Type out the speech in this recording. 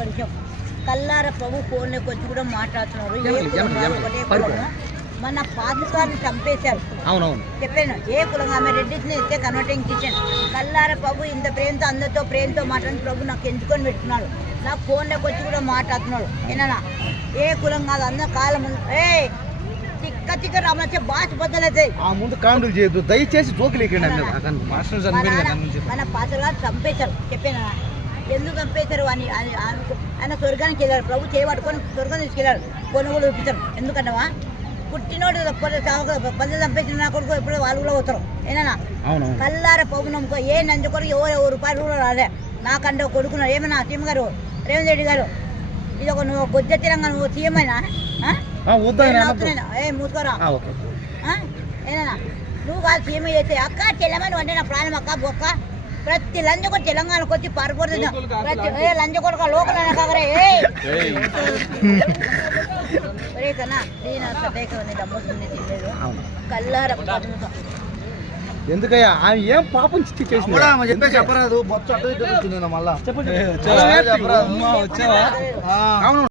కొంచెం కల్లార ప్రభు ఫోన్లోకి వచ్చి కూడా మాట్లాడుతున్నారు. మన పాకిస్తాన్ని చంపేశారు. అవునవును చెప్పాను ఏ కులంగా ఆమె రెడ్డిస్ని ఇస్తే కన్వర్టింగ్ కిచెన్ కల్లార ప్రభు ఇంత ప్రేమతో అందరితో ప్రేమతో మాట్లాడిన ప్రభు నాకు ఎంచుకొని పెట్టుకున్నాడు. నాకు ఫోన్లోకి వచ్చి కూడా మాట్లాడుతున్నాడు. ఏనా ఏ కులం కాదు అందరూ కాలం ఏ తిక్క తిక్క రమ్మచ్చే భాష బద్దలవుతాయి. ముందు కాండులు చేయొద్దు దయచేసి జోకులేకండి. మన పాత్రగా చంపేశారు. చెప్పాను ఎందుకు చంపేశారు అని ఆయన స్వర్గానికి వెళ్ళారు. ప్రభు చేయబట్టుకొని స్వర్గం తీసుకెళ్ళారు. కొనుగోలు చూపించారు. ఎందుకన్నావా పుట్టినోడు పల్లె చంపేసిన నా కొడుకు ఎప్పుడో వాళ్ళు కూడా పోతారు. ఏనా కల్లార ప్రభు నమ్ముకో ఏ నంజ కొడుకు ఎవరు రూపాయలు కూడా రాలే. నాకంటే కొడుకున్నారు ఏమన్నా సీఎం గారు రేవంత్ రెడ్డి గారు ఇది ఒక నువ్వు బొజ్జ తెలంగాణ నువ్వు సీఎం అయినా ఏ మూసుకోరా ఏనా నువ్వు కాదు సీఎం చేస్తే అక్క తెలంగాణ అంటే నా ప్రాణం అక్క బొక్క ప్రతి లంజ కూడా తెలంగాణకు వచ్చి పారిపోతుంది. ప్రతి లంజ కొడుక లోకల్ కాకరే కన్నా కల్లార ఎందుకయ్యా ఆమె ఏం పాపం చేసి చెప్పరాదు బొచ్చు అడ్డు మళ్ళా చెప్పరాదు.